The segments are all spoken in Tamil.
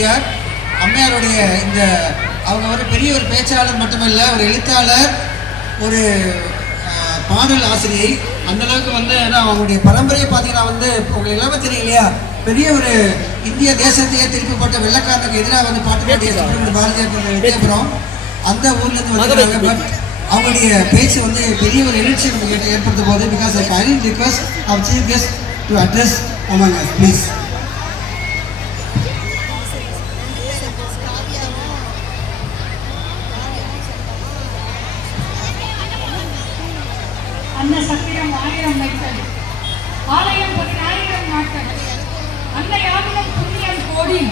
பாரதியார் அம்மையாருடைய இந்த அவங்க ஒரு பெரிய ஒரு பேச்சாளர் மட்டுமல்ல, ஒரு எழுத்தாளர், ஒரு பாடல் ஆசிரியை. அந்த அளவுக்கு வந்து அவங்களுடைய பரம்பரையை பார்த்தீங்கன்னா வந்து உங்களுக்கு எல்லாமே தெரியும் இல்லையா, பெரிய ஒரு இந்திய தேசத்தையே திருப்பி போட்ட வெள்ளக்காரனுக்கு எதிராக வந்து பாட்டு பாடிய பாரதியார் விஜயபுரம் அந்த ஊர்லேருந்து வந்துருக்காங்க. பட் அவங்களுடைய பேச்சு வந்து பெரிய ஒரு எழுச்சி நமக்கு ஏற்படுத்த போது. பிகாஸ் ஐ ரிக்வெஸ்ட் அவர் chief guest to address among us, please. அன்ன சத்திரம் 1000 மைல்கள், ஆலயம் 10000 நாட்கள், அன்ன யாவிலும் புண்ணியம் கோடி,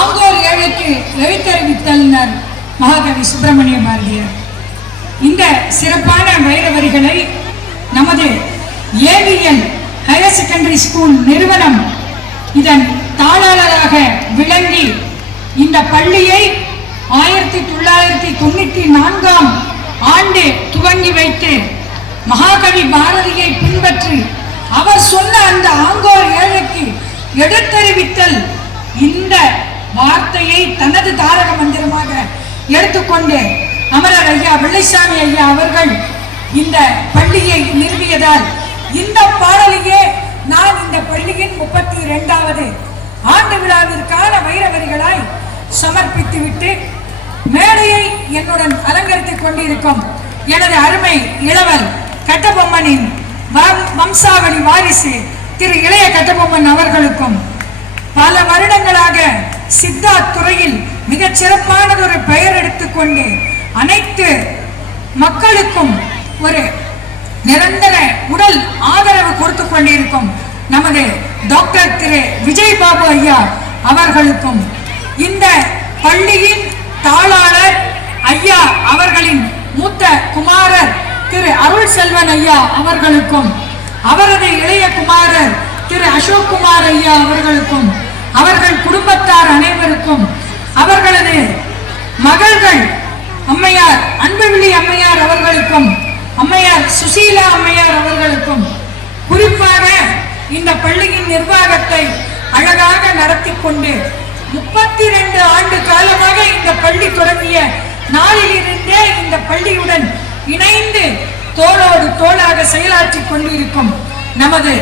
ஆங்கோர் ஏழைக்கு எழுத்தறிவித்தல்னர் மகாகவி சுப்பிரமணிய பாரதியார். இந்த சிறப்பான வைர வரிகளை நமது ஏவிஎல் ஹையர் செகண்டரி ஸ்கூல் நிறுவனம் இதன் தாளாளராக விளங்கி இந்த பள்ளியை 1994ஆம் ஆண்டு துவங்கி வைத்து மகாகவி பாரதியை பின்பற்றி அவர் சொன்ன அந்த ஆங்கோர் ஏழைக்கு எடுத்தறிவித்தல் இந்த வார்த்தையை தனது தாரக மந்திரமாக எடுத்துக்கொண்டு அமரர் ஐயா வெள்ளைசாமி ஐயா அவர்கள் இந்த பள்ளியை நிறுவியதால் இந்த பாடலையே நான் இந்த பள்ளியின் 32வது ஆண்டு விழாவிற்கான வைர வரிகளாய் சமர்ப்பித்து விட்டு மேடையை என்னுடன் அலங்கரித்துக் கொண்டிருக்கும் எனது அருமை இளவல் கட்டபொம்மனின் வம்சாவளி வாரிசு திரு இளைய கட்டபொம்மன் அவர்களுக்கும் பல வருடங்களாக சித்தா துறையில் மிகச் சிறப்பானதொரு பெயர் எடுத்துக்கொண்டு அனைத்து மக்களுக்கும் ஒரு நிரந்தர உடல் ஆதரவு கொடுத்து கொண்டிருக்கும் நமது டாக்டர் திரு விஜய் பாபு ஐயா அவர்களுக்கும் இந்த பள்ளியின் தாளாளர் ஐயா அவர்களின் மூத்த குமாரர் திரு அருள் செல்வன் ஐயா அவர்களுக்கும் அவரது இளைய குமாரர் திரு அசோக் குமார் ஐயா அவர்களுக்கும் அவர்கள் குடும்பத்தார் அனைவருக்கும் அவர்களது மகள்கள் அம்மையார் அன்புவிழி அம்மையார் அவர்களுக்கும் அம்மையார் சுசீலா அம்மையார் அவர்களுக்கும் குறிப்பாக இந்த பள்ளியின் நிர்வாகத்தை அழகாக நடத்தி கொண்டு 32 ஆண்டு காலமாக இந்த பள்ளி தொடங்கிய நாளிலிருந்தே இந்த பள்ளியுடன் இணைந்து தோளோடு தோளாக செயலாற்றி கொண்டிருக்கும் நமது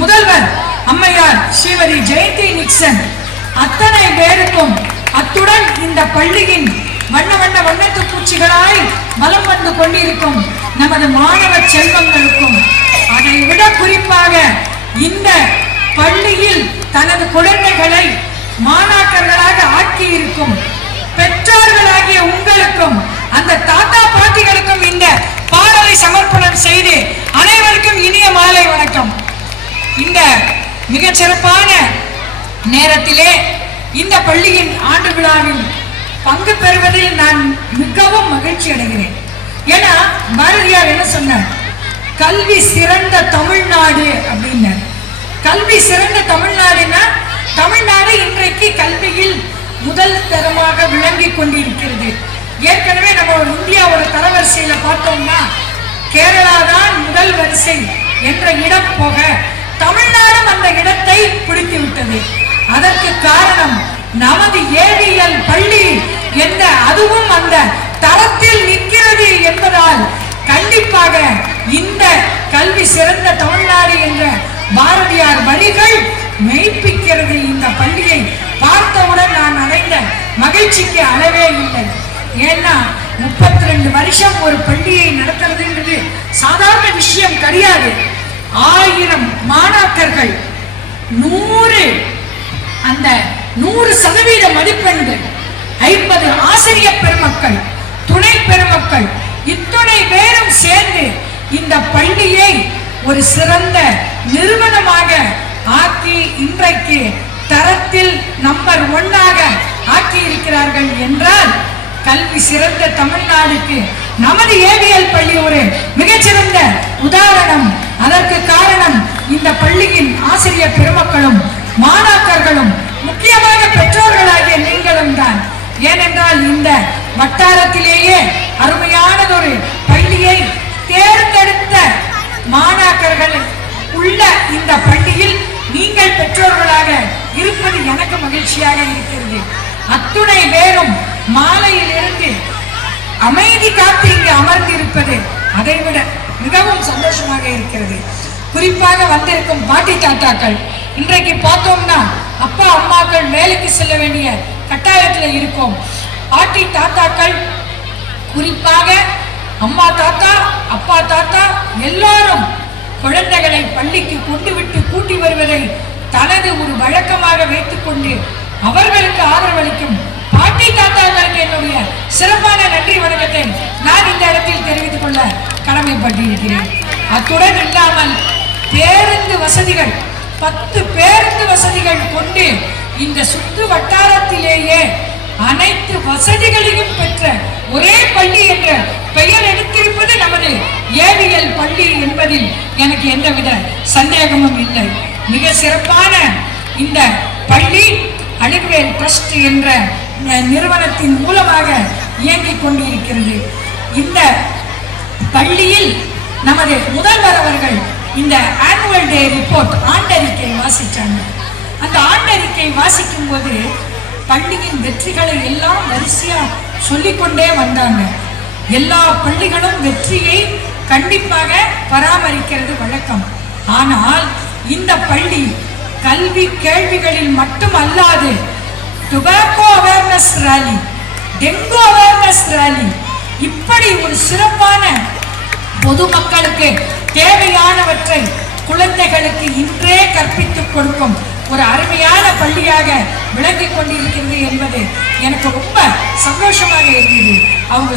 முதல்வர் அம்மையார் ஸ்ரீமதி ஜெயந்தி நிக்சன் அத்தனை பேருக்கும் அத்துடன் இந்த பள்ளியின் வண்ணத்து பூச்சிகளாய் வலம் வந்து கொண்டிருக்கும் நமது மாணவ செல்வங்களுக்கும் அதை விட குறிப்பாக இந்த பள்ளியில் தனது குழந்தைகளை மாணாக்கர்களாக ஆக்கி இருக்கும் பெற்றோர்களாகிய உங்களுக்கும் அந்த தாத்தா பாட்டிகளுக்கும் இந்த பாடலை சமர்ப்பணம் செய்து அனைவருக்கும் இனிய மாலை வணக்கம். இந்த மிகச் சிறப்பான நேரத்திலே இந்த பள்ளியின் ஆண்டு விழாவில் பங்கு பெறுவதில் நான் மிகவும் மகிழ்ச்சி அடைகிறேன். ஏன்னா பாரதியார் என்ன சொன்னார், கல்வி சிறந்த தமிழ்நாடு அப்படின்னு. கல்வி சிறந்த தமிழ்நாடுன்னா தமிழ்நாடு இன்றைக்கு கல்வியில் முதல் தரமாக விளங்கி கொண்டிருக்கிறது. ஏற்கனவே நம்ம இந்தியா ஒரு தரவரிசையில பார்த்தோம்னா கேரளா தான் முதல் வரிசை என்ற இடம் போக தமிழ்நாடும் அந்த இடத்தை பிடித்து விட்டது. அதற்கு காரணம் நமது ஏவிஎல் பள்ளி என்ற அதுவும் அந்த தரத்தில் நிற்கிறது என்பதால் கண்டிப்பாக இந்த கல்வி சிறந்த தமிழ்நாடு என்ற பாரதியார் வரிகள் மெய்ப்பிக்கிறது. இந்த பள்ளியை பார்த்தவுடன் நான் அடைந்த மகிழ்ச்சிக்கு அளவே இல்லை. ஏன்னா 32 வருஷம் ஒரு பள்ளியை நடத்துறதுன்றது சாதாரண விஷயம் கிடையாது. 1000 மாணாக்கர்கள் 100% மதிப்பெண்கள் 50 ஆசிரியர் பெருமக்கள் துணை பெருமக்கள் இத்துணை பேரும் சேர்ந்து இந்த பள்ளியை ஒரு சிறந்த நிறுவனமாக ஆக்கி இன்றைக்கு தரத்தில் நம்பர் 1ஆக ஆக்கி இருக்கிறார்கள் என்றால் கல்வி சிறந்த தமிழ்நாடுக்கு நமது ஏவிஎல் பள்ளி ஒரு மிகச்சிறந்த உதாரணம். அதற்கு காரணம் இந்த பள்ளியின் ஆசிரியர் பெருமக்களும் மாணாக்கர்களும் முக்கியமாக பெற்றோர்களாகிய நீங்களும் தான். ஏனென்றால் இந்த வட்டாரத்திலேயே அருமையானதொரு பள்ளியை தேர்ந்தெடுத்த மாணாக்கர்கள் உள்ள இந்த பள்ளியில் நீங்கள் பெற்றோர்களாக இருப்பது எனக்கு மகிழ்ச்சியாக இருக்கிறது. அத்துணை பேரும் மாலையில் இருந்து அமைதி காத்து இங்கு அமர்ந்திருப்பது அதைவிட மிகவும் சந்தோஷமாக இருக்கிறது. குறிப்பாக வந்திருக்கும் பாட்டி தாத்தாக்கள், இன்றைக்கு பார்த்தோம்னா அப்பா அம்மாக்கள் வேலைக்கு செல்ல வேண்டிய கட்டாயத்தில் இருக்கோம். பாட்டி தாத்தாக்கள், குறிப்பாக அம்மா தாத்தா அப்பா தாத்தா எல்லாரும் குழந்தைகளை பள்ளிக்கு கொண்டு விட்டு கூட்டி வருவதை தனது ஒரு வழக்கமாக வைத்துக் கொண்டு அவர்களுக்கு ஆதரவளிக்கும் பாட்டி தாத்தாக்களுக்கு என்னுடைய சிறப்பான நன்றி வணக்கத்தை நான் இந்த இடத்தில் தெரிவித்துக் கொள்ள கடமைப்பட்டிருக்கிறேன். அத்துடன் இல்லாமல் பேருந்து வசதிகள் 10 பேருந்து வசதிகள் கொண்டு இந்த சுற்று வட்டாரத்திலேயே அனைத்து வசதிகளையும் பெற்ற ஒரே பள்ளி என்ற பெயர் எடுத்திருப்பது நமது ஏவிஎல் பள்ளி என்பதில் எனக்கு எந்தவித சந்தேகமும் இல்லை. மிக சிறப்பான இந்த பள்ளி அழகுவேல் ட்ரஸ்ட் என்ற நிறுவனத்தின் மூலமாக இயங்கிக் கொண்டிருக்கிறது. இந்த பள்ளியில் நமது முதல்வர் அவர்கள் இந்த ஆனுவல் டே ரிப்போர்ட் ஆண்டறிக்கை வாசிச்சாங்க. அந்த ஆண்டறிக்கை வாசிக்கும் போது பள்ளியின் வெற்றிகளை எல்லாம் வரிசையா சொல்லிக்கொண்டே வந்தாங்க. எல்லா பள்ளிகளும் வெற்றியை கண்டிப்பாக பராமரிக்கிறது வழக்கம். ஆனால் இந்த பள்ளி கல்வி கேள்விகளில் மட்டும் அல்லாது tobacco awareness rally, dengue awareness rally, இப்படி ஒரு சிறப்பான பொதுமக்களுக்கு தேவையானவற்றை குழந்தைகளுக்கு இன்றே கற்பித்துக் கொடுக்கும் ஒரு அருமையான பள்ளியாக விளங்கிக் கொண்டிருக்கிறது என்பது எனக்கு ரொம்ப சந்தோஷமாக இருந்தது. அவங்க